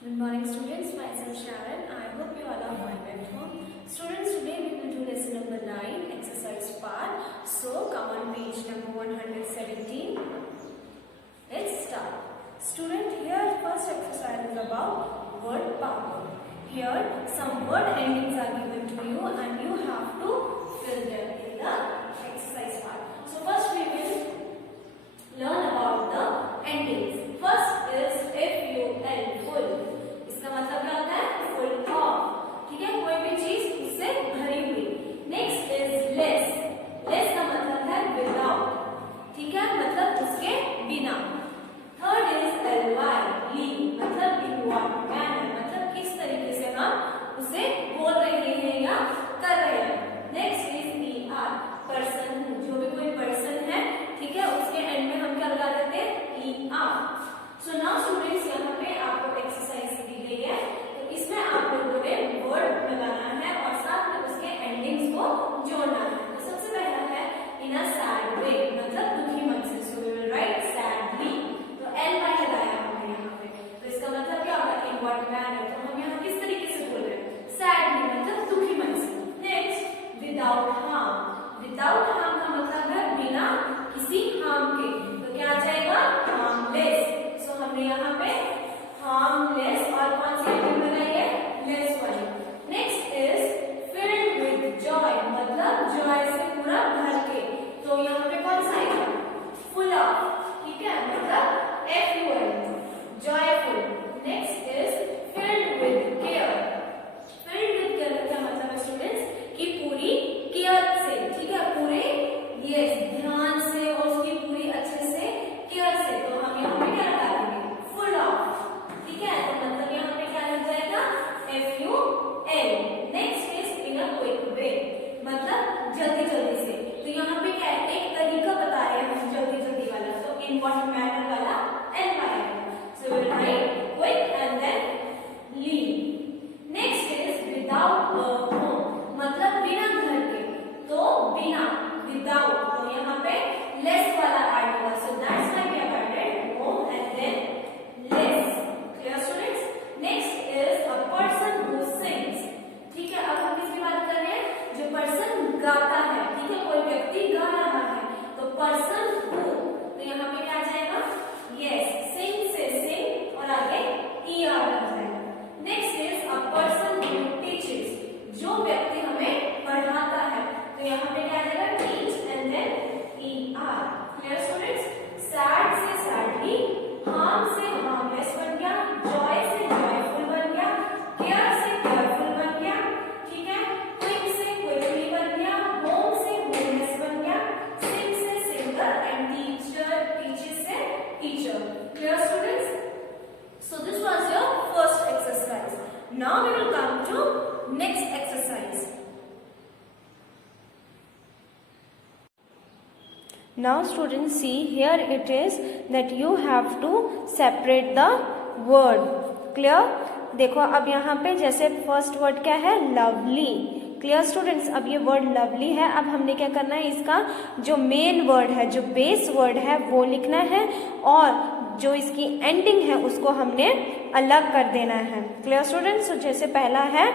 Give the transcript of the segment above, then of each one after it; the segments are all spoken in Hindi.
Good morning students, myself Sharon. I hope you all are fine at home. Students, today we will do lesson number 9, exercise part. So come on page number 117. Let's start. Student, here first exercise is about word power. Here some word endings are given to you and you have to fill them in the exercise part. So first we will learn about the endings. First is FUL, full. इसका मतलब क्या होता है? Full of. ठीक है, कोई भी चीज उससे भरी हुई. Next is less. लेस का मतलब है विदाउट. ठीक है, मतलब उसके बिना. थर्ड इज LY, ली, मतलब इन व्हाट मैनर, मतलब किस तरीके से हम उसे बोल रहे हैं या कर रहे हैं. नेक्स्ट इज ER, पर्सन, जो भी कोई पर्सन है, ठीक है, उसके एंड में हम क्या लगा देते हैं? ER. सो नाउ स्टूडेंट्स, यहाँ पे आपको एक्सरसाइज दी गई है, तो इसमें आप लोगों ने वर्ड लगाना है और साथ में उसके एंडिंग्स को जोड़ना है. तो सबसे पहला है इन अ सैड वे, मतलब दुखी मन से. So we will write sadly. तो LY लगाया हमने यहाँ पे, तो इसका मतलब क्या होगा? इन व्हाट मैनर. तो हम यहाँ किस तरीके से बोल रहे हैं? सैडली, मतलब दुखी मन से. Next without harm. Without harm का मतलब है बिना किसी हार्म के. तो क्या आ जाएगा? हार्मलेस. सो हमने यहाँ पे हार्मलेस और कौन सी एंडिंग बनाई है? लेस वाली. Next is filled with Joy, मतलब जॉय से पूरा भर के. तो यहाँ पे कौन सा आएगा? Full of. ठीक है, मतलब FUL, joyful. Next is filled with care. Filled with care का मतलब है स्टूडेंट्स कि पूरी केयर से. ठीक है, पूरे ध्यान से और उसकी पूरी अच्छे से केयर से. तो हम यहाँ पे क्या लगा देंगे? Full of. ठीक है, तो मतलब यहाँ पे क्या लग जाएगा? FUL. Next is in a quick way, मतलब जल्दी जल्दी से. तो यहाँ पे क्या है? एक तरीका बता रहे हैं हम जल्दी जल्दी वाला. तो इन व्हाट मैनर वाला LY. So we will write quick and then leave. Next is without a home, मतलब बिना घर के. तो बिना, विदाउट, तो यहाँ पे लेस वाला ऐड होगा. So that's why we have added home and then less. Clear students? Next is a person who sings. ठीक है, अब हम किसकी बात कर रहे हैं? जो पर्सन गाता है. ठीक है, कोई व्यक्ति गा रहा है. तो पर्सन हु, तो यहाँ पे क्या आ जाएगा? यस, सिंग से सिंग और आगे ER लग जाएगा. Next is a person who teaches, जो व्यक्ति हमें पढ़ाता है. तो यहाँ पे क्या आ जाएगा? Teach and then ER. Clear students? Sad से सैडली, हार्म से हार्मलेस बन गया, जॉय से जॉयफुल बन गया, केयर से केयरफुल बन गया. ठीक है, क्विक से क्विकली बन गया, होम से होमलेस बन गया, सिंग से सिंगर एंड टीचर, टीचर से teacher. Clear students? So this was your first exercise. Now we will come to next exercise. Now students, see here it is that you have to separate the word. Clear? देखो अब यहाँ पे जैसे फर्स्ट वर्ड क्या है? लवली. Clear students? अब ये वर्ड लवली है. अब हमने क्या करना है? इसका जो मेन वर्ड है, जो बेस वर्ड है, वो लिखना है और जो इसकी एंडिंग है उसको हमने अलग कर देना है. Clear students? तो जैसे पहला है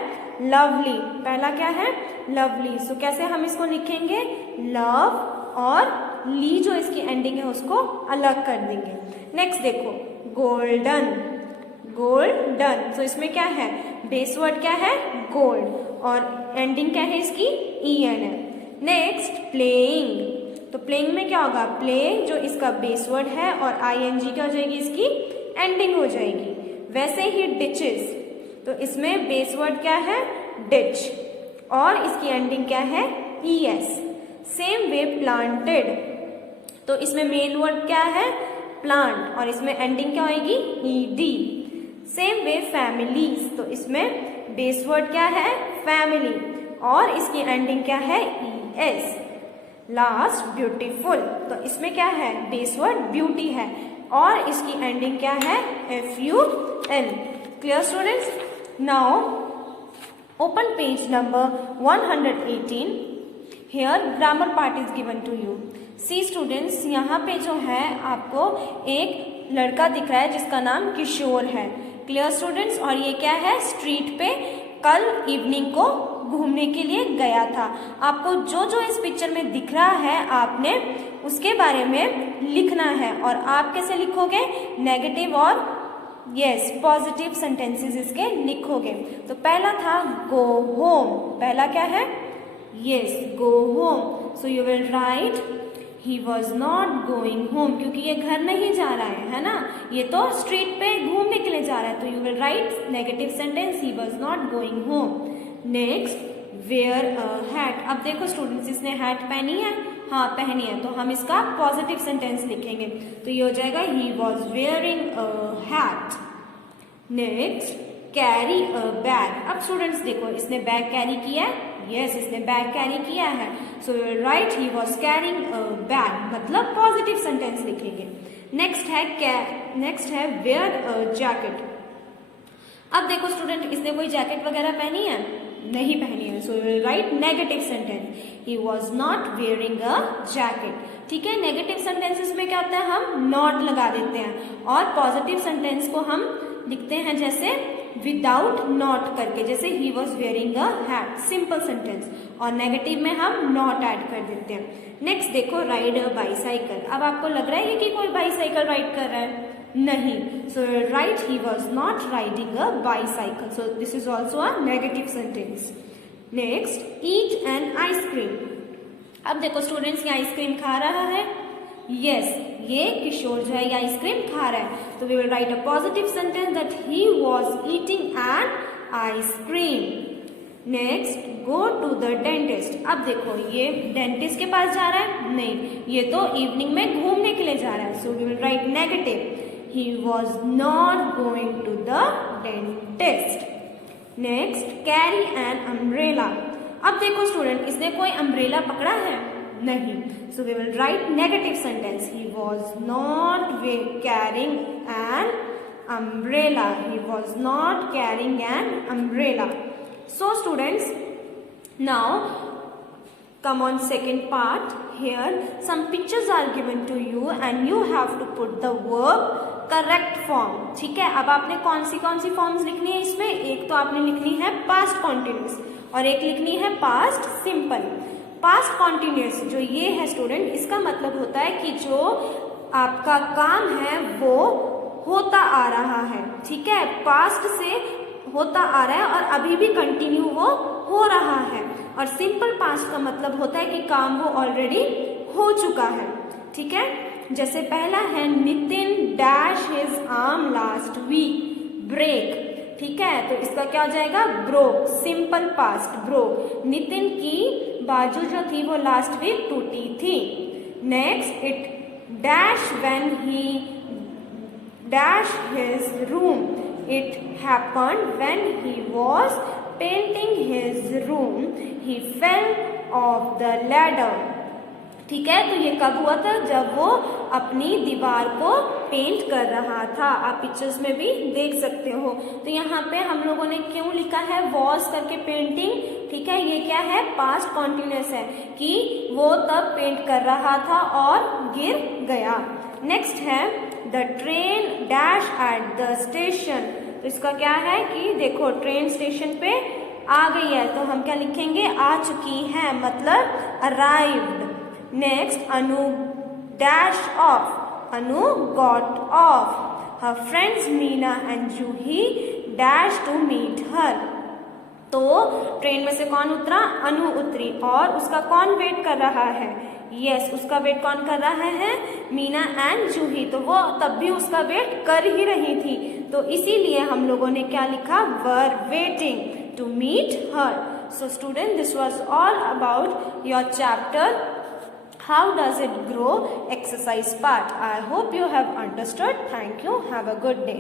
लवली. पहला क्या है? लवली. सो कैसे हम इसको लिखेंगे? लव और ली, जो इसकी एंडिंग है उसको अलग कर देंगे. नेक्स्ट देखो गोल्डन. गोल्डन. सो इसमें क्या है? बेस वर्ड क्या है? गोल्ड और एंडिंग क्या है इसकी? EN है. Next playing. तो प्लेइंग में क्या होगा? प्ले जो इसका बेस वर्ड है और ING क्या हो जाएगी? इसकी एंडिंग हो जाएगी. वैसे ही डिचेस. तो इसमें बेस वर्ड क्या है? डिच और इसकी एंडिंग क्या है? ES. Same way planted. तो इसमें मेन वर्ड क्या है? प्लांट और इसमें एंडिंग क्या होगी? ED. Same way families. तो इसमें बेस वर्ड क्या है? फैमिली और इसकी एंडिंग क्या है? ES. Last beautiful. तो इसमें क्या है? बेस वर्ड ब्यूटी है और इसकी एंडिंग क्या है? FUL. Clear students? Now open page number 118. Here grammar part is given to you. See students, यहाँ पे जो है आपको एक लड़का दिख रहा है जिसका नाम किशोर है. Clear students. और ये क्या है, स्ट्रीट पे कल इवनिंग को घूमने के लिए गया था। आपको जो जो इस पिक्चर में दिख रहा है आपने उसके बारे में लिखना है। और आप कैसे लिखोगे, नेगेटिव और यस पॉजिटिव सेंटेंसेस इसके लिखोगे। तो पहला था गो होम, पहला क्या है, yes go home. So you will right he was not going home, क्योंकि ये घर नहीं जा रहा है ना, ये तो स्ट्रीट पे घूमने के लिए जा रहा है। तो you will write negative sentence he was not going home. Next wear a hat. अब देखो स्टूडेंट्स, इसने हैट पहनी है, हाँ पहनी है, तो हम इसका पॉजिटिव सेंटेंस लिखेंगे। तो ये हो जाएगा he was wearing a hat. Next carry a bag. अब स्टूडेंट्स देखो, इसने बैग कैरी किया है, यस इसने बैग कैरी किया है। So write he was carrying a bag, मतलब पॉजिटिव सेंटेंस लिखेंगे। नेक्स्ट है वेयर अ जैकेट। अब देखो स्टूडेंट, इसने कोई जैकेट वगैरह पहनी है, नहीं पहनी है। So write negative sentence he was not wearing a jacket. ठीक है, नेगेटिव सेंटेंसेस में क्या होता है, हम नॉट लगा देते हैं, और पॉजिटिव सेंटेंस को हम लिखते हैं जैसे विदाउट नॉट करके, जैसे he was wearing a hat, simple sentence, और नेगेटिव में हम नॉट ऐड कर देते हैं। नेक्स्ट देखो राइड अ बाईसाइकिल। अब आपको लग रहा है कि कोई बाईसाइकिल राइड कर रहा है, नहीं। So write he was not riding a bicycle. So this is also a negative sentence. Next eat an ice cream. अब देखो स्टूडेंट्स, ये आइसक्रीम खा रहा है, यस ये किशोर जो है ये आइसक्रीम खा रहा है। तो we will write a positive sentence that he was eating an ice cream. Next go to the dentist. अब देखो ये डेंटिस्ट के पास जा रहा है, नहीं, ये तो इवनिंग में घूमने के लिए जा रहा है। So we will write negative, he was not going to the dentist. Next carry an umbrella. अब देखो स्टूडेंट, इसने कोई अम्ब्रेला पकड़ा है, नहीं। So we will write negative sentence, he was not carrying an umbrella, he was not carrying an umbrella. So students, now come on second part. Here some pictures are given to you and you have to put the verb correct form. ठीक है, अब आपने कौन सी फॉर्म्स लिखनी है इसमें, एक तो आपने लिखनी है पास्ट कॉन्टिन्यूस और एक लिखनी है पास्ट सिंपल। पास्ट कॉन्टिन्यूस जो ये है स्टूडेंट, इसका मतलब होता है कि जो आपका काम है वो होता आ रहा है। ठीक है, पास्ट से होता आ रहा है और अभी भी कंटिन्यू वो हो रहा है। और सिंपल पास्ट का मतलब होता है कि काम वो ऑलरेडी हो चुका है। ठीक है, जैसे पहला है Nitin dash his arm last week break. ठीक है, तो इसका क्या हो जाएगा, broke, simple past broke. Nitin की बाजू जो थी वो लास्ट वीक टूटी थी। Next it dash when he dash his room, it happened when he was painting his room, he fell off the ladder. ठीक है, तो ये कब हुआ था, जब वो अपनी दीवार को पेंट कर रहा था। आप पिक्चर्स में भी देख सकते हो। तो यहाँ पे हम लोगों ने क्यों लिखा है वॉज करके पेंटिंग। ठीक है, ये क्या है, पास्ट कॉन्टिन्यूस है कि वो तब पेंट कर रहा था और गिर गया। नेक्स्ट है the train dash at the station. तो इसका क्या है कि देखो ट्रेन स्टेशन पे आ गई है, तो हम क्या लिखेंगे, आ चुकी है, मतलब arrived. Next, Anu dash off. Anu got off. Her friends Meena and Juhi dash to meet her. तो ट्रेन में से कौन उतरा, अनु उतरी, और उसका कौन वेट कर रहा है, यस उसका वेट कौन कर रहा है, मीना एंड जूही। तो वो तब भी उसका वेट कर ही रही थी, तो इसीलिए हम लोगों ने क्या लिखा, were waiting to meet her. So student, this was all about your chapter How does it grow exercise part. I hope you have understood. Thank you. Have a good day.